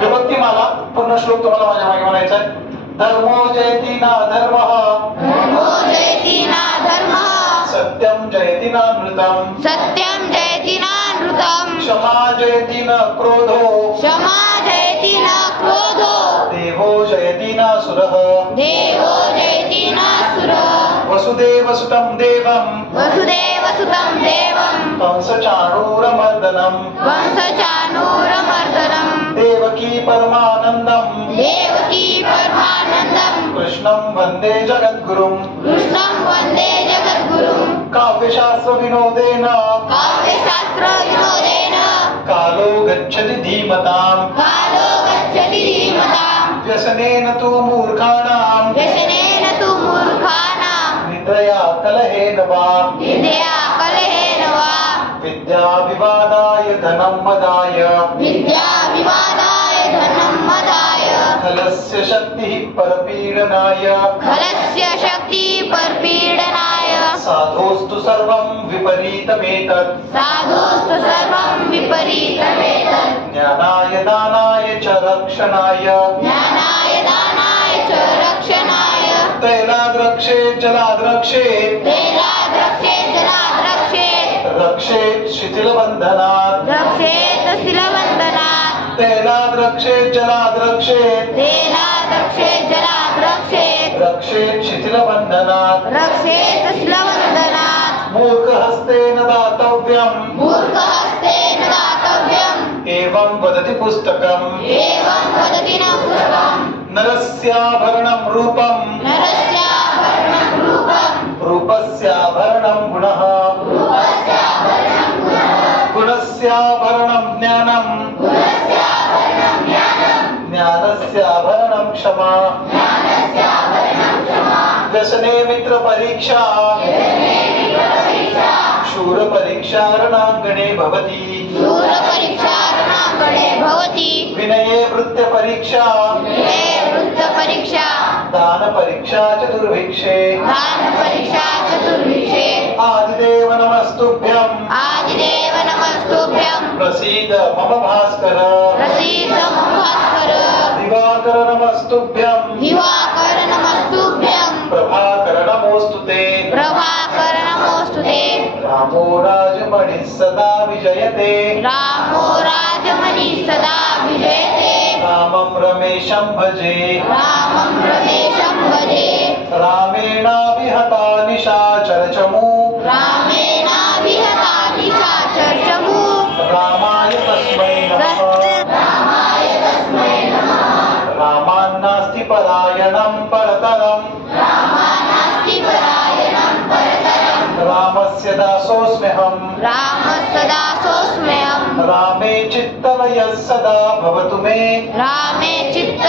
विभक्तिमाला पूर्ण श्लोक तुम्हाला माझ्या मागे म्हणायचा आहे. धर्मो जयति न धर्मः, धर्मो जयति न धर्मः, सत्यम जयति न नृतम्, सत्यम जयति नानृतम्, क्षमा जयति न क्रोधो, क्षमा जयति न क्रोधो, देवो जयति न सुरः, देवो जयति नासुरः, वसुदेवसुतं देवम्, वसुदेवसुतं देवं, कंसचाणूरमर्दनम्, कंसचाणूरमर्दनम्, देवकी परमानन्दम्, देवकी परमानन्दम्, कृष्णं वन्दे जगद्गुरुम्. कृष्णं वन्दे जगद्गुरुम्. काव्यशास्त्र विनोदेन काव्यशास्त्रविनोदेन कालो गच्छति धीमताम्, कालो गच्छति धीमताम्, व्यसनेन तु मूर्खाणाम्, व्यसनेन तु मूर्खाणाम्, निद्रया कलहेन वा, विद्या कलहेन वा, विद्याविवादाय धनं मदाय, विद्याविवादाय धनं मदाय, खलस्य शक्तिः परपीडनाय, खलस्य शक्तिः परपीडनाय, साधोस्तु सर्वं विपरीतमेतत्, साधुस्तु सर्वं विपरीतमेतत्, ज्ञानाय दानाय च रक्षणाय, ज्ञानाय दानाय च रक्षणाय, तैलाद्रक्षे जलाद्रक्षे, तैलाद्रक्षे जलाद्रक्षे, रक्षेत् शिथिलबन्धनात्, रक्षेत शिलवन्दनात्, तैलाद्रक्षे जलाद्रक्षे, तैलाद्रक्षे जलाद्रक्षे, रक्षेत् शिथिलबन्धनात्, रक्षेत शिलवन्दनात्, मूर्खहस्तेन दातव्यम्, मूर्खहस्तेन दातव्यम्, एवं वदति पुस्तकम्. एवं वदति न पुष्पम्, नरस्याभरणं रूपम्, नरस्याभरणं रूपम्, रूपस्याभरणं गुणः, रूपस्याभरणं गुणः, गुणस्याभरणं ज्ञानम्, गुणस्याभरणं ज्ञानम्, ज्ञानस्याभरणं क्षमा, ज्ञानस्याभरणं क्षमा, व्यसने मित्रपरीक्षा, शूरपरीक्षा रणाङ्गणे भवति, शूरपरीक्षा रणाङ्गणे भवति, विनये वृत्त्यपरीक्षा, विनये वृत्तपरीक्षा, दानपरीक्षा चतुर्भिक्षे. दानपरीक्षा चतुर्विषे. आदिदेव नमस्तुभ्यम्, आदिदेव नमस्तुभ्यं, प्रसीद मम भास्कर, प्रसीद मम भास्कर, दिवाकर नमस्तुभ्यम्, दिवाकर नमस्तुभ्यं, प्रभाकर नमोस्तुते. प्रभाकर नमोस्तुते. रामो राजमणिः सदा विजयते, रामो राजमणिः सदा विजयते, रामं रमेशं भजे, रामं रमेशं भजे, रामेणाभिहता निशाचरचमू, रामेणाभिहता निशाचरचमू, रामाय तस्मै नमः. रामाय तस्मै नमः, रामान्नास्ति परायणं परतरम्, रामानास्ति परायणं परतरम्, रामस्य दासोऽस्म्यहम्, रामस्य दासोऽस्म्यहम्, रामे चित्तलयः सदा भवतु मे, रामे चित्त